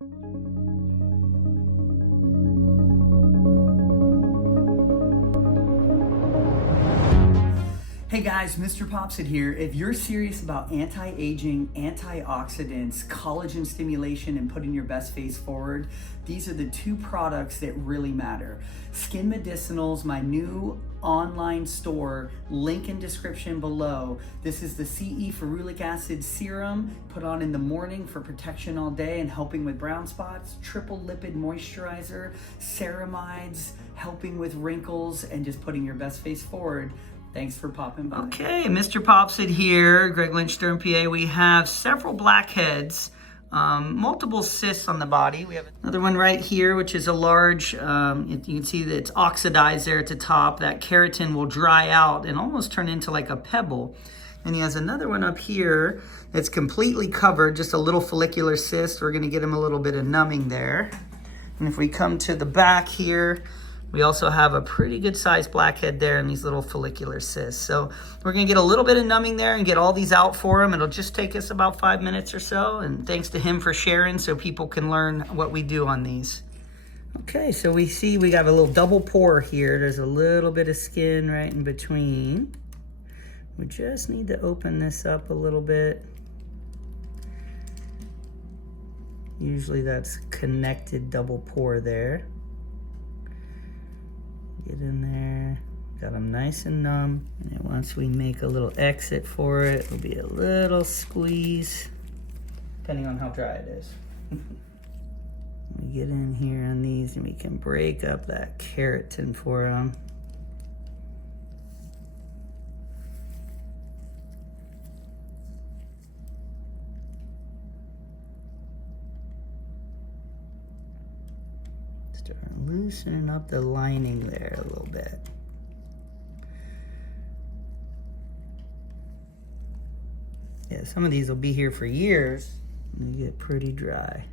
Hey guys, MrPopZit here. If you're serious about anti-aging, antioxidants, collagen stimulation, and putting your best face forward, these are the two products that really matter. Skin Medicinals, my new online store, link in description below. This is the CE ferulic acid serum, put on in the morning for protection all day and helping with brown spots, triple lipid moisturizer, ceramides, helping with wrinkles, and just putting your best face forward. Thanks for popping by. Okay, MrPopZit here, Greg Lynch, Durham, PA. We have several blackheads, multiple cysts on the body. We have another one right here, which is a large, you can see that it's oxidized there at the top. That keratin will dry out and almost turn into like a pebble. And he has another one up here that's completely covered, just a little follicular cyst. We're gonna get him a little bit of numbing there. And if we come to the back here, we also have a pretty good sized blackhead there and these little follicular cysts. So we're gonna get a little bit of numbing there and get all these out for him. It'll just take us about 5 minutes or so. And thanks to him for sharing so people can learn what we do on these. Okay, so we see we got a little double pore here. There's a little bit of skin right in between. We just need to open this up a little bit. Usually that's connected double pore there. Get in there, got them nice and numb. And then once we make a little exit for it, it'll be a little squeeze, depending on how dry it is. We get in here on these and we can break up that keratin for them. Start loosening up the lining there a little bit. Yeah, some of these will be here for years and they get pretty dry.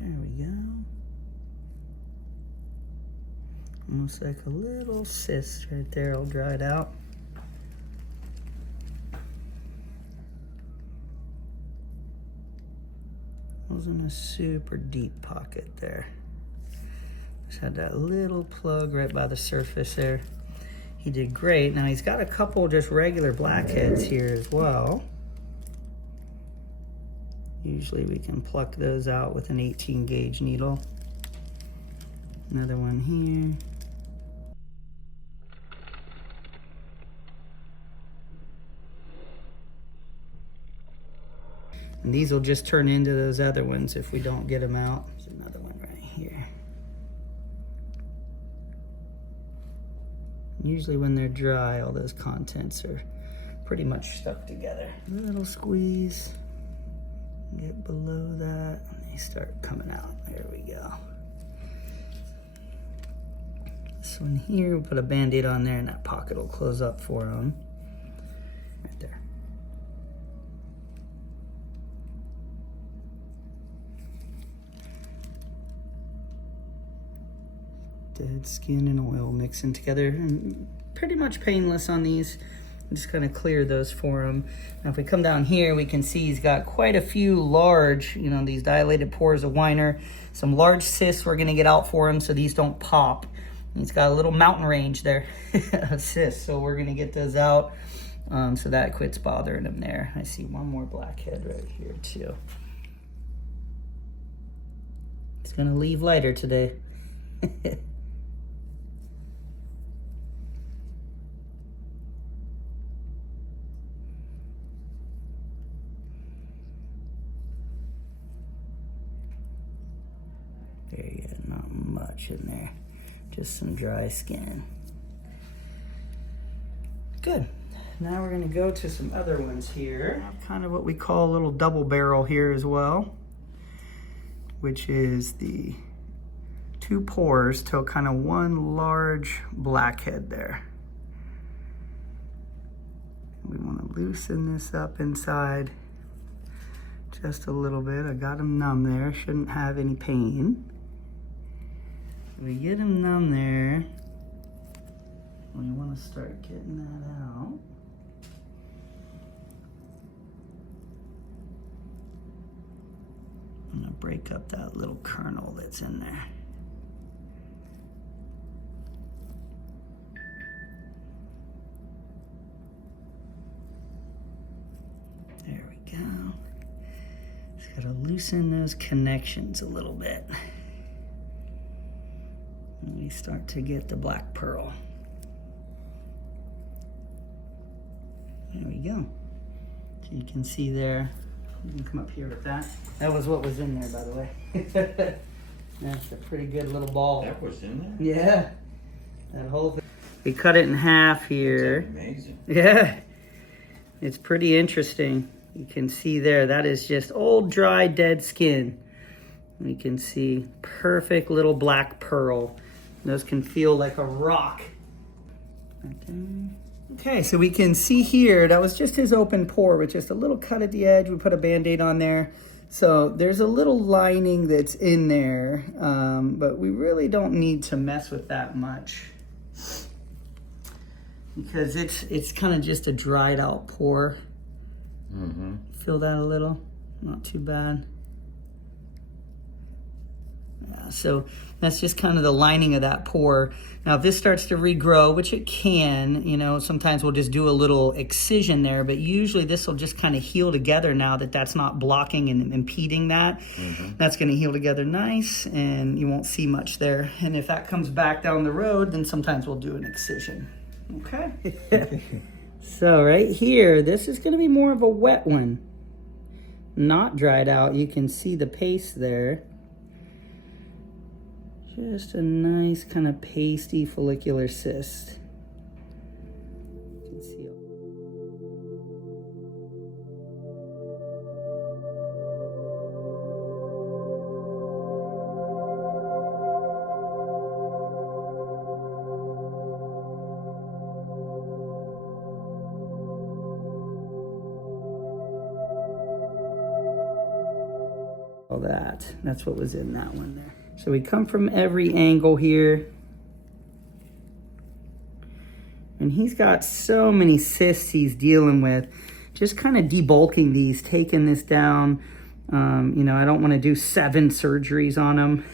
There we go. Almost like a little cyst right there, all dried out. Was in a super deep pocket there. Just had that little plug right by the surface there. He did great. Now he's got a couple just regular blackheads here as well. Usually we can pluck those out with an 18 gauge needle. Another one here. And these will just turn into those other ones if we don't get them out. There's another one right here. Usually when they're dry, all those contents are pretty much stuck together. A little squeeze, get below that, and they start coming out. There we go. This one here, we'll put a Band-Aid on there and that pocket will close up for them. Right there. Dead skin and oil mixing together, and pretty much painless on these. I'm just gonna clear those for him. Now if we come down here, we can see he's got quite a few large, these dilated pores of Weiner. Some large cysts we're gonna get out for him so these don't pop. He's got a little mountain range there of cysts, so we're gonna get those out so that quits bothering him there. I see one more blackhead right here too. It's gonna leave lighter today. There you go, not much in there, just some dry skin. Good. Now we're gonna go to some other ones here. Kind of what we call a little double barrel here as well, which is the two pores to kind of one large blackhead there. We want to loosen this up inside just a little bit. I got him numb there, shouldn't have any pain. We get him numb there. We want to start getting that out. break up that little kernel that's in there. There we go. Just gotta loosen those connections a little bit. And we start to get the black pearl. There we go. So you can see there. You can come up here with that. That was what was in there, by the way. That's a pretty good little ball. That was in there? Yeah. That whole thing. We cut it in half here. That's amazing. Yeah. It's pretty interesting. You can see there, that is just old, dry, dead skin. You can see perfect little black pearl. Those can feel like a rock. Okay, so we can see here, that was just his open pore with just a little cut at the edge. We put a Band-Aid on there. So there's a little lining that's in there, but we really don't need to mess with that much because it's kind of just a dried out pore. Mm-hmm. Feel that a little? Not too bad. Yeah, so that's just kind of the lining of that pore. Now, if this starts to regrow, which it can, you know, sometimes we'll just do a little excision there, but usually this will just kind of heal together now that that's not blocking and impeding that. Mm-hmm. That's going to heal together nice, and you won't see much there. And if that comes back down the road, then sometimes we'll do an excision. Okay? So right here, this is going to be more of a wet one. Not dried out. You can see the paste there. Just a nice kind of pasty follicular cyst. You can see all that. That's what was in that one there. So we come from every angle here. And he's got so many cysts he's dealing with. Just kind of debulking these, taking this down. You know, I don't want to do 7 surgeries on him.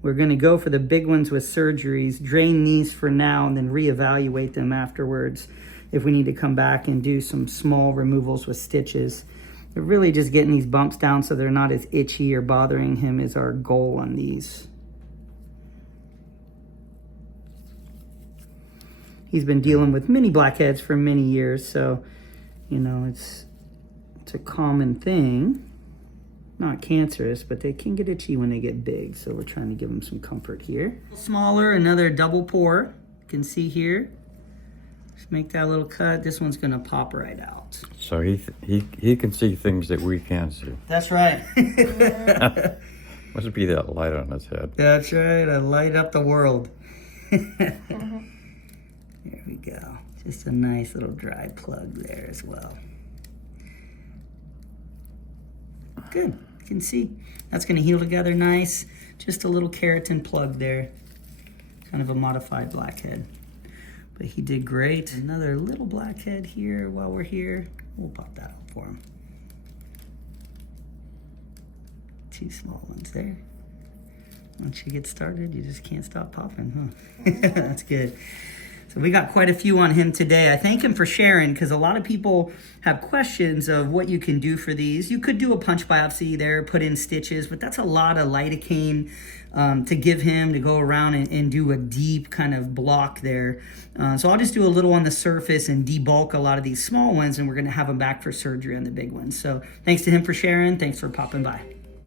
We're going to go for the big ones with surgeries, drain these for now, and then reevaluate them afterwards if we need to come back and do some small removals with stitches. But really just getting these bumps down so they're not as itchy or bothering him is our goal on these. He's been dealing with many blackheads for many years, so, you know, it's a common thing. Not cancerous, but they can get itchy when they get big, so we're trying to give him some comfort here. Smaller, another double pore. You can see here. Just make that little cut. This one's gonna pop right out. So he can see things that we can't see. That's right. Must be that light on his head. That's right. I light up the world. There we go. Just a nice little dry plug there as well. Good. You can see that's going to heal together nice. Just a little keratin plug there. Kind of a modified blackhead. But he did great. Another little blackhead here while we're here. We'll pop that out for him. 2 small ones there. Once you get started, you just can't stop popping, huh? That's good. So we got quite a few on him today. I thank him for sharing because a lot of people have questions of what you can do for these. You could do a punch biopsy there, put in stitches, but that's a lot of lidocaine to give him to go around and do a deep kind of block there. So I'll just do a little on the surface and debulk a lot of these small ones, and we're going to have him back for surgery on the big ones. So thanks to him for sharing. Thanks for popping by.